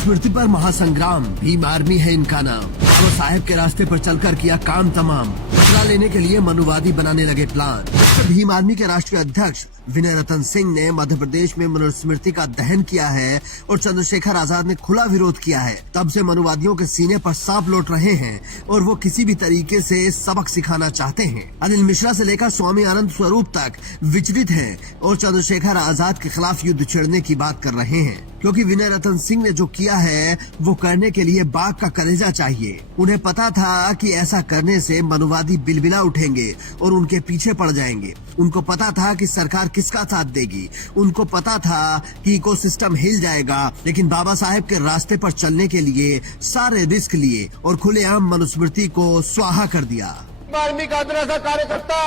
मनुस्मृति पर महासंग्राम, भीम आर्मी है इनका नाम। बाबा साहेब के रास्ते पर चलकर किया काम तमाम, बदला लेने के लिए मनुवादी बनाने लगे प्लान। भीम आर्मी के राष्ट्रीय अध्यक्ष विनय रतन सिंह ने मध्य प्रदेश में मनुस्मृति का दहन किया है और चंद्रशेखर आजाद ने खुला विरोध किया है। तब से मनुवादियों के सीने पर सांप लौट रहे हैं और वो किसी भी तरीके से सबक सिखाना चाहते हैं। अनिल मिश्रा से लेकर स्वामी आनंद स्वरूप तक विचलित हैं और चंद्रशेखर आजाद के खिलाफ युद्ध छेड़ने की बात कर रहे हैं, क्योंकि विनय रतन सिंह ने जो किया है वो करने के लिए बाघ का कलेजा चाहिए। उन्हें पता था कि ऐसा करने से मनुवादी बिलबिला उठेंगे और उनके पीछे पड़ जाएंगे। उनको पता था कि सरकार किसका साथ देगी, उनको पता था कि इकोसिस्टम हिल जाएगा, लेकिन बाबा साहेब के रास्ते पर चलने के लिए सारे रिस्क लिए और खुलेआम मनुस्मृति को स्वाहा कर दिया। आर्मी का सा कार्यकर्ता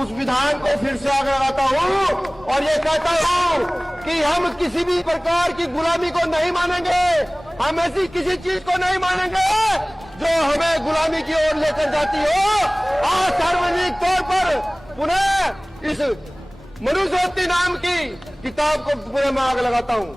उस विधान को फिर से आगे लगाता हूँ और ये कहता हूँ कि हम किसी भी प्रकार की गुलामी को नहीं मानेंगे। हम ऐसी किसी चीज को नहीं मानेंगे जो हमें गुलामी की ओर लेकर जाती हो। आज सार्वजनिक तौर पर पुनः इस मनुस्मृति नाम की किताब को पुनः मैं आगे लगाता हूँ।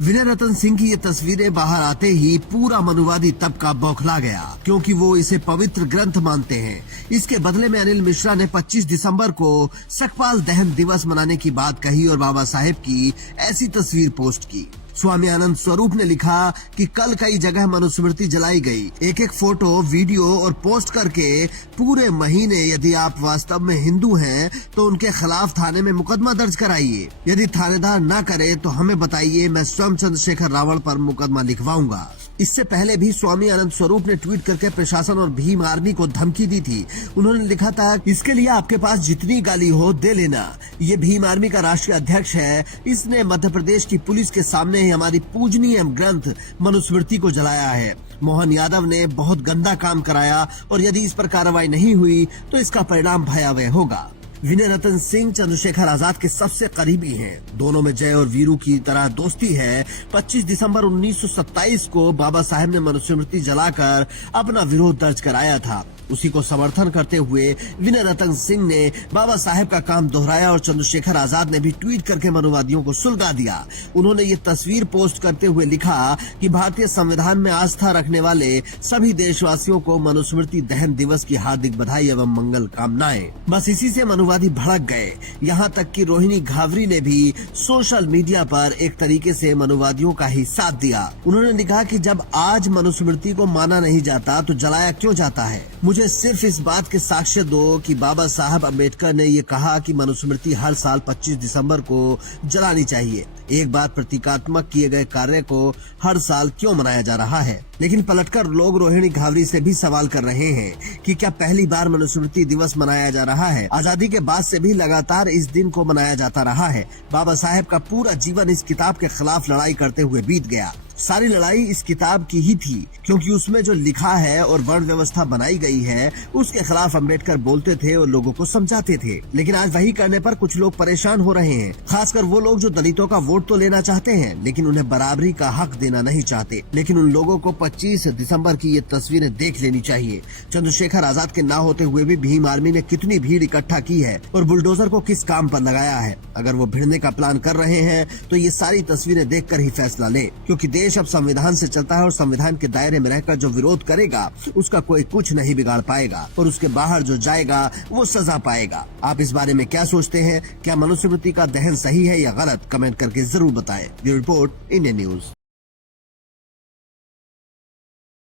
विनय रतन सिंह की ये तस्वीरें बाहर आते ही पूरा मनुवादी तबका बौखला गया, क्योंकि वो इसे पवित्र ग्रंथ मानते हैं। इसके बदले में अनिल मिश्रा ने 25 दिसंबर को सकपाल दहन दिवस मनाने की बात कही और बाबा साहेब की ऐसी तस्वीर पोस्ट की। स्वामी आनंद स्वरूप ने लिखा कि कल कई जगह मनुस्मृति जलाई गई। एक एक फोटो, वीडियो और पोस्ट करके पूरे महीने यदि आप वास्तव में हिंदू हैं तो उनके खिलाफ थाने में मुकदमा दर्ज कराइए। यदि थानेदार न करे तो हमें बताइए, मैं स्वयं चंद्रशेखर रावण पर मुकदमा लिखवाऊंगा। इससे पहले भी स्वामी आनंद स्वरूप ने ट्वीट करके प्रशासन और भीम आर्मी को धमकी दी थी। उन्होंने लिखा था, इसके लिए आपके पास जितनी गाली हो दे लेना। ये भीम आर्मी का राष्ट्रीय अध्यक्ष है, इसने मध्य प्रदेश की पुलिस के सामने ही हमारी पूजनीय ग्रंथ मनुस्मृति को जलाया है। मोहन यादव ने बहुत गंदा काम कराया और यदि इस पर कार्रवाई नहीं हुई तो इसका परिणाम भयावह होगा। विनय रतन सिंह चंद्रशेखर आजाद के सबसे करीबी हैं। दोनों में जय और वीरू की तरह दोस्ती है। 25 दिसंबर 1927 को बाबा साहेब ने मनुस्मृति जलाकर अपना विरोध दर्ज कराया था। उसी को समर्थन करते हुए विनय रतन सिंह ने बाबा साहेब का काम दोहराया और चंद्रशेखर आजाद ने भी ट्वीट करके मनुवादियों को सुलगा दिया। उन्होंने ये तस्वीर पोस्ट करते हुए लिखा कि भारतीय संविधान में आस्था रखने वाले सभी देशवासियों को मनुस्मृति दहन दिवस की हार्दिक बधाई एवं मंगल कामनाएं। बस इसी से मनुवादी भड़क गए। यहाँ तक कि रोहिणी घावरी ने भी सोशल मीडिया पर एक तरीके से मनुवादियों का ही साथ दिया। उन्होंने लिखा कि जब आज मनुस्मृति को माना नहीं जाता तो जलाया क्यों जाता है। मुझे सिर्फ इस बात के साक्ष्य दो कि बाबा साहब अम्बेडकर ने ये कहा कि मनुस्मृति हर साल 25 दिसंबर को जलानी चाहिए। एक बार प्रतीकात्मक किए गए कार्य को हर साल क्यों मनाया जा रहा है। लेकिन पलटकर लोग रोहिणी घावरी से भी सवाल कर रहे हैं कि क्या पहली बार मनुस्मृति दिवस मनाया जा रहा है। आजादी के बाद से भी लगातार इस दिन को मनाया जाता रहा है। बाबा साहेब का पूरा जीवन इस किताब के खिलाफ लड़ाई करते हुए बीत गया। सारी लड़ाई इस किताब की ही थी, क्योंकि उसमें जो लिखा है और वर्ण व्यवस्था बनाई गई है उसके खिलाफ अम्बेडकर बोलते थे और लोगों को समझाते थे। लेकिन आज वही करने पर कुछ लोग परेशान हो रहे हैं, खासकर वो लोग जो दलितों का वोट तो लेना चाहते हैं लेकिन उन्हें बराबरी का हक देना नहीं चाहते। लेकिन उन लोगों को 25 दिसंबर की ये तस्वीरें देख लेनी चाहिए। चंद्रशेखर आजाद के ना होते हुए भी भीम आर्मी ने कितनी भीड़ इकट्ठा की है और बुलडोजर को किस काम पर लगाया है। अगर वो भिड़ने का प्लान कर रहे हैं तो ये सारी तस्वीरें देखकर ही फैसला लें, क्योंकि देश अब संविधान से चलता है और संविधान के दायरे में रहकर जो विरोध करेगा उसका कोई कुछ नहीं बिगाड़ पाएगा और उसके बाहर जो जाएगा वो सजा पाएगा। आप इस बारे में क्या सोचते हैं? क्या मनुस्मृति का दहन सही है या गलत? कमेंट करके जरूर बताएं। Bureau report, Indian news.